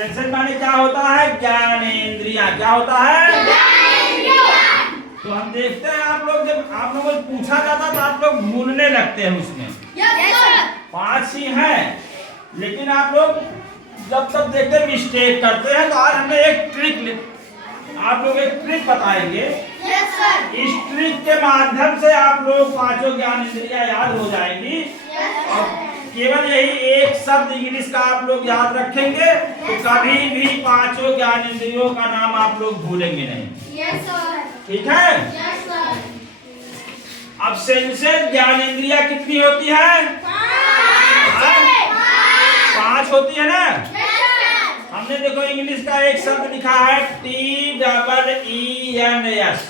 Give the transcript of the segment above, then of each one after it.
Senses माने क्या होता है? ज्ञानेंद्रिया। क्या होता है? तो हम देखते हैं आप लोग, जब आप लोगों को पूछा जाता तो आप लोग भूलने लगते हैं उसमें। पांच ही हैं, लेकिन आप लोग जब तक देखते मिस्टेक करते हैं। तो आज हमें एक ट्रिक, आप लोग एक ट्रिक बताएंगे। इस ट्रिक के माध्यम से आप लोग पांचों ज्ञानेंद्रियां याद हो जाएंगी। और केवल यही एक शब्द इंग्लिश का आप लोग याद रखेंगे तो कभी भी पांचों ज्ञानेंद्रियों का नाम आप लोग भूलेंगे नहीं। ठीक है? अब सेंसेस ज्ञानेंद्रियां कितनी होती है? पांच होती है ना। हमने देखो इंग्लिश का एक शब्द लिखा है TEENS।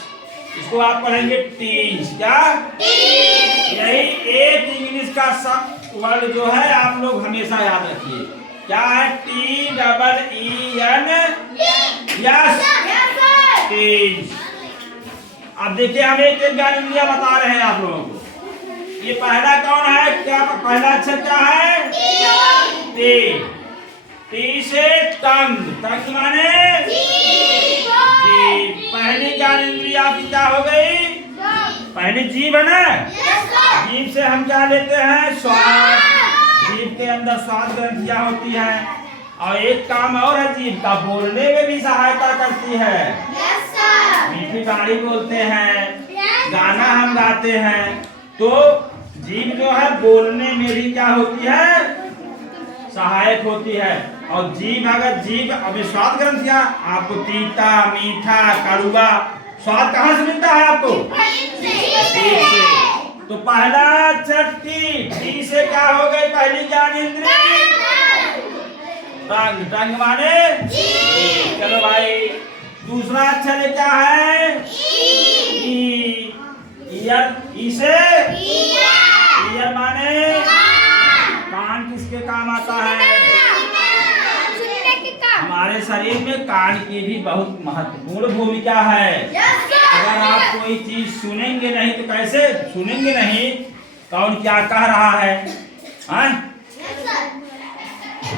इसको आप पढ़ेंगे टीन्स। क्या? यही एक इंग्लिश का शब्द वर्ड जो है आप लोग हमेशा याद रखिए। क्या है? TEENS, teens. अब देखिए हम एक एक ज्ञानेंद्रिया बता रहे हैं आप लोगों को। ये पहला कौन है? क्या पहला अक्षर क्या है? टी। टी से टंग। टंग माने जीभ। पहली ज्ञानेंद्रिया आपकी क्या हो गई? पहली जीभ है ना। जीभ से हम क्या लेते हैं? स्वाद। जीभ के अंदर स्वाद ग्रंथियां होती हैं। और एक काम और है जीभ का, बोलने में भी सहायता करती है। मीठी गाड़ी बोलते हैं, गाना हम गाते हैं। तो जीभ जो है बोलने में भी क्या होती है? सहायक होती है। और जीभ, अगर जीभ अभी स्वाद ग्रंथियां आपको तीता, मीठा, कड़वा स्वाद कहाँ से मिलता है आपको? जीभ से। तो पहला अक्षर टी। टी से क्या हो गई पहली ज्ञानेंद्रिय? टंग। टंग माने जीभ। चलो भाई, दूसरा अक्षर क्या है? ई। ईयर। ई से ईयर माने कान। किसके काम आता है? हमारे शरीर में कान की भी बहुत महत्वपूर्ण भूमिका है। अगर आप कोई चीज सुनेंगे नहीं तो कैसे सुनेंगे नहीं कौन क्या कह रहा है?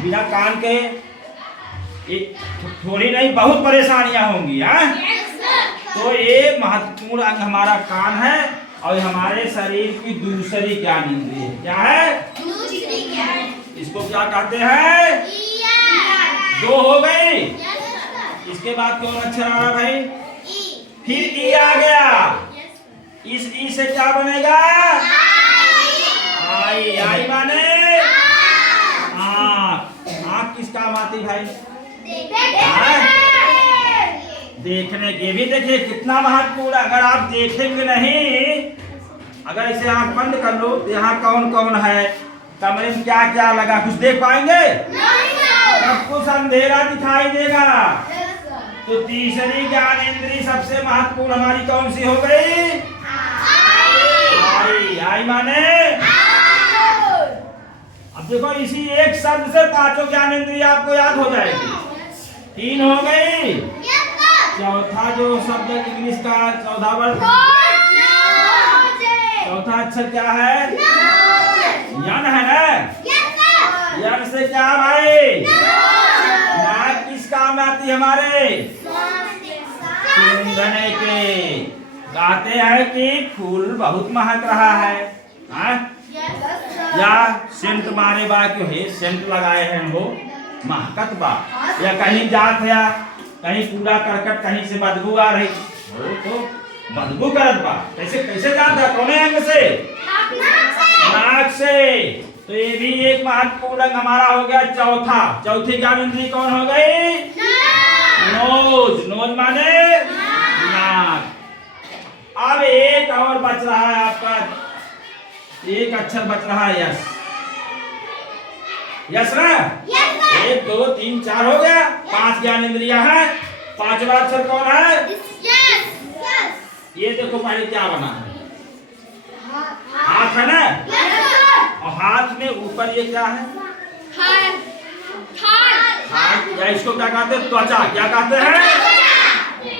बिना कान के थोड़ी नहीं बहुत परेशानियां होंगी। तो ये महत्वपूर्ण अंग हमारा कान है और हमारे शरीर की दूसरी ज्ञानेंद्रिय क्या है? इसको क्या कहते हैं? दो हो गई। इसके बाद कौन अक्षर आ रहा भाई? फिर ई आ गया। इस ई से क्या बनेगा? आई। आई माने आँख। आँख किस काम आती भाई? देखने के भी। देखिए कितना महत्वपूर्ण। अगर आप देखेंगे नहीं, अगर इसे आँख बंद कर लो तो यहाँ कौन कौन है, कमरे में क्या क्या लगा, कुछ देख पाएंगे? सब कुछ अंधेरा दिखाई देगा। तो तीसरी ज्ञानेंद्रिय सबसे महत्वपूर्ण हमारी कौन सी हो गई? आई। आई माने अब देखो इसी एक शब्द से पांचों ज्ञानेंद्रिय आपको याद हो जाएगी। तीन हो गई। चौथा जो शब्द इंग्लिश का चौथा वर्ड, चौथा अक्षर क्या है? यन है ना। यन से क्या भाई? नाक किस काम आती है हमारे? सूंघने के। कहते हैं कि फूल बहुत महक रहा है। या सेंट मारे बा क्यों है? सेंट लगाए हैं वो महकत बा। या कहीं जात है, कहीं कूड़ा करकट कहीं से बदबू आ रही, वो तो बदबू करत बा। कैसे कैसे जानता? कौन अंग से? नाक से। तो ये भी एक महत्वपूर्ण अंग हमारा हो गया चौथा। चौथी ज्ञानेंद्रिय कौन हो गई? नोज। नोज माने नाक। अब एक और बच रहा है आपका, एक अक्षर बच रहा है यस। यस ना। एक दो तीन चार हो गया। पांच ज्ञानेंद्रियां हैं। पांचवा अक्षर कौन है? ये देखो पहले क्या बना है? हाथ है ना। और हाथ में ऊपर ये क्या है? हाथ। या इसको क्या कहते हैं? त्वचा। क्या कहते हैं?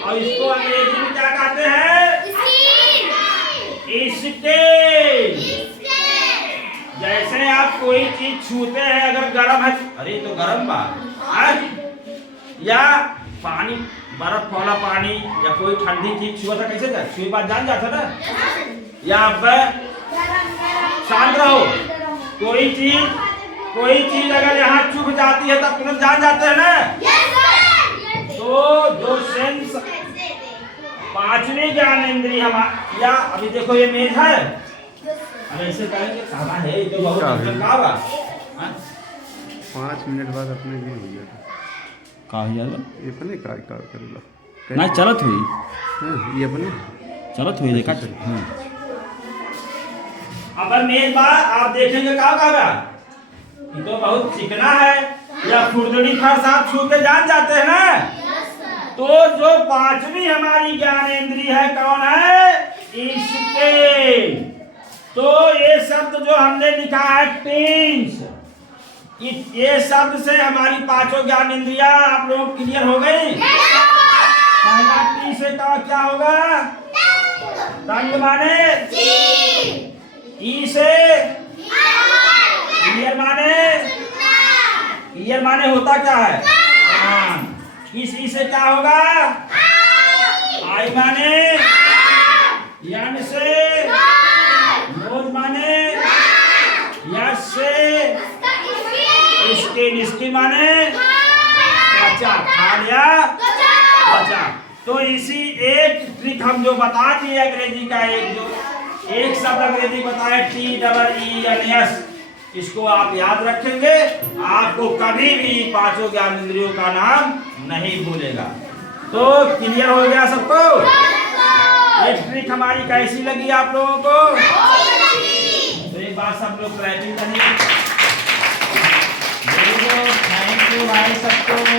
और इसको अंग्रेजी में क्या कहते हैं? स्किन। जैसे आप कोई चीज छूते हैं, अगर गर्म है, अरे तो गर्म बा, या पानी, बर्फ वाला पानी या कोई ठंडी चीज छुआ था, कैसे था छुए बात जान जाता ना। या अब शांत रहो, कोई चीज अगर यहाँ चुभ जाती है तो तुरंत जान जाते हैं ना। तो जो सेंस पांचवी ज्ञान इंद्रिय हमारा, या अभी देखो ये मेज है, अब ऐसे कहेंगे कहाँ है, ये तो बहुत कहाँ हुआ 5 मिनट बाद अपने ये हो गया कहाँ हो जाएगा ये अपने का करेगा ना, चलत हुई ये अपने चलत हुई देखा। अब मेज बा आप देखेंगे कहाँ कहाँ ये तो बहुत चिकना है, या खुरदड़ी फर्श आप छू के जान जाते हैं ना। तो जो पांचवी हमारी ज्ञानेंद्रिय है कौन है, इसके। तो ये शब्द जो हमने लिखा है टीन्स, ये शब्द से हमारी पांचों ज्ञानेंद्रियां आप लोग क्लियर हो गई। पहला टी से क्या होगा, तंग माने, ई से ईयर माने होता क्या है कान। इस ई से क्या होगा, आई माने, यन से नोज माने, यस से इसके माने त्वचा, खा लिया त्वचा। तो इसी एक ट्रिक हम जो बता दिए अंग्रेजी का, एक शब्द अंग्रेजी बताया TEES, इसको आप याद रखेंगे, आपको कभी भी पांचों ज्ञानेंद्रियों का नाम नहीं भूलेगा। तो क्लियर हो गया सबको। ये ट्रिक हमारी कैसी लगी आप लोगों को? तो एक बार सब लोग प्रैक्टिस करिए।